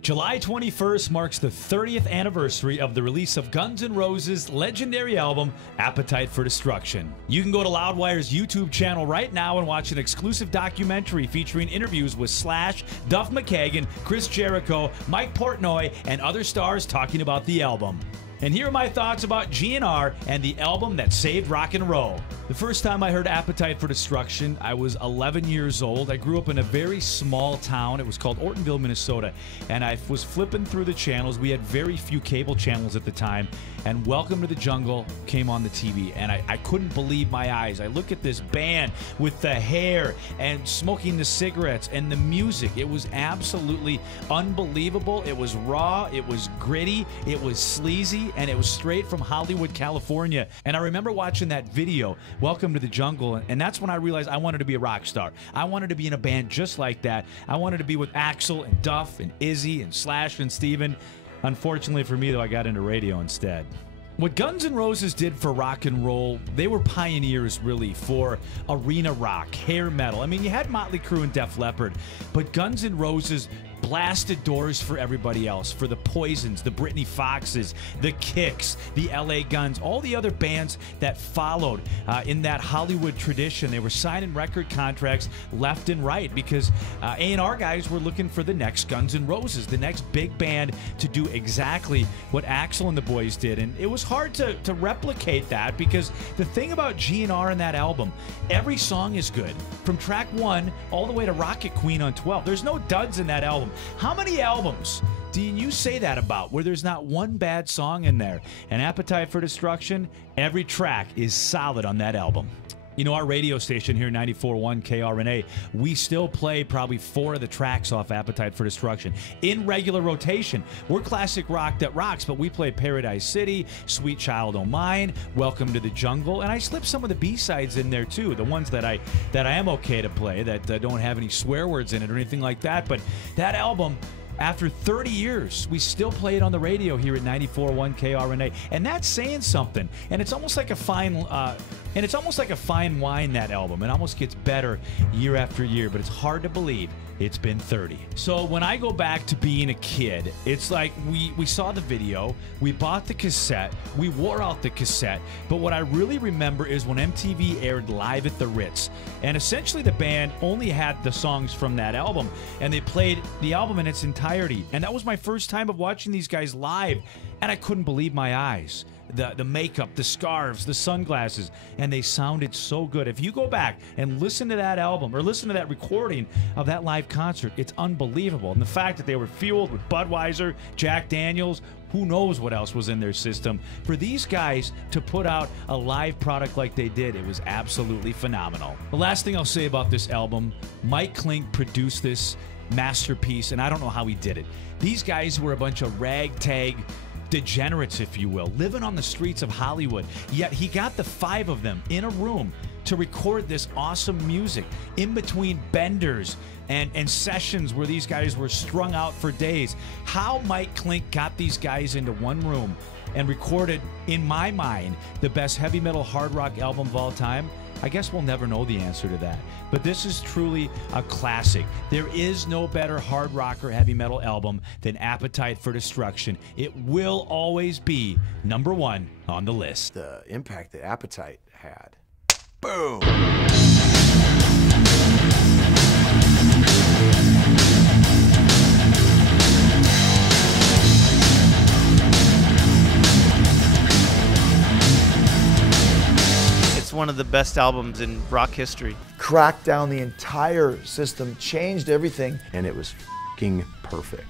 July 21st marks the 30th anniversary of the release of Guns N' Roses' legendary album, Appetite for Destruction. You can go to Loudwire's YouTube channel right now and watch an exclusive documentary featuring interviews with Slash, Duff McKagan, Chris Jericho, Mike Portnoy, and other stars talking about the album. And here are my thoughts about GNR and the album that saved rock and roll. The first time I heard Appetite for Destruction, I was 11 years old. I grew up in a very small town. It was called Ortonville, Minnesota. And I was flipping through the channels. We had very few cable channels at the time. And Welcome to the Jungle came on the TV. And I couldn't believe my eyes. I look at this band with the hair and smoking the cigarettes and the music. It was absolutely unbelievable. It was raw. It was gritty. It was sleazy. And it was straight from Hollywood, California. And I remember watching that video, Welcome to the Jungle, and that's when I realized I wanted to be a rock star. I wanted to be in a band just like that. I wanted to be with Axl and Duff and Izzy and Slash and Steven. Unfortunately for me, though, I got into radio instead. What Guns N' Roses did for rock and roll, they were pioneers, really, for arena rock, hair metal. I mean, you had Motley Crue and Def Leppard, but Guns N' Roses blasted doors for everybody else, for the Poisons, the Britney Foxes, the Kicks, the LA Guns, all the other bands that followed in that Hollywood tradition. They were signing record contracts left and right because A&R guys were looking for the next Guns N' Roses, the next big band to do exactly what Axl and the boys did. And it was hard to replicate that because the thing about GNR in that album, every song is good. From track 1 all the way to Rocket Queen on 12. There's no duds in that album. How many albums do you say that about where there's not one bad song in there? And Appetite for Destruction, every track is solid on that album. You know, our radio station here, 94.1 KRNA, we still play probably 4 of the tracks off Appetite for Destruction in regular rotation. We're classic rock that rocks, but we play Paradise City, Sweet Child O' Mine, Welcome to the Jungle, and I slip some of the B-sides in there too, the ones that I am okay to play, that don't have any swear words in it or anything like that. But that album, after 30 years, we still play it on the radio here at 94.1 KRNA, and that's saying something. And it's almost like a fine, wine. That album, it almost gets better year after year. But it's hard to believe it's been 30. So when I go back to being a kid, it's like we saw the video, we bought the cassette, we wore out the cassette. But what I really remember is when MTV aired Live at the Ritz, and essentially the band only had the songs from that album, and they played the album in its entirety. And that was my first time of watching these guys live, and I couldn't believe my eyes. The makeup, the scarves, the sunglasses, and they sounded so good. If you go back and listen to that album or listen to that recording of that live concert, it's unbelievable. And the fact that they were fueled with Budweiser, Jack Daniels, who knows what else was in their system. For these guys to put out a live product like they did, it was absolutely phenomenal. The last thing I'll say about this album, Mike Klink produced this masterpiece, and I don't know how he did it. These guys were a bunch of ragtag degenerates, if you will, living on the streets of Hollywood. Yet he got the 5 of them in a room to record this awesome music in between benders and sessions where these guys were strung out for days. How Mike Klink got these guys into one room and recorded, in my mind, the best heavy metal hard rock album of all time, I guess we'll never know the answer to that. But this is truly a classic. There is no better hard rock or heavy metal album than Appetite for Destruction. It will always be #1 on the list. The impact that Appetite had. Boom! One of the best albums in rock history. Cracked down the entire system, changed everything, and it was f***ing perfect.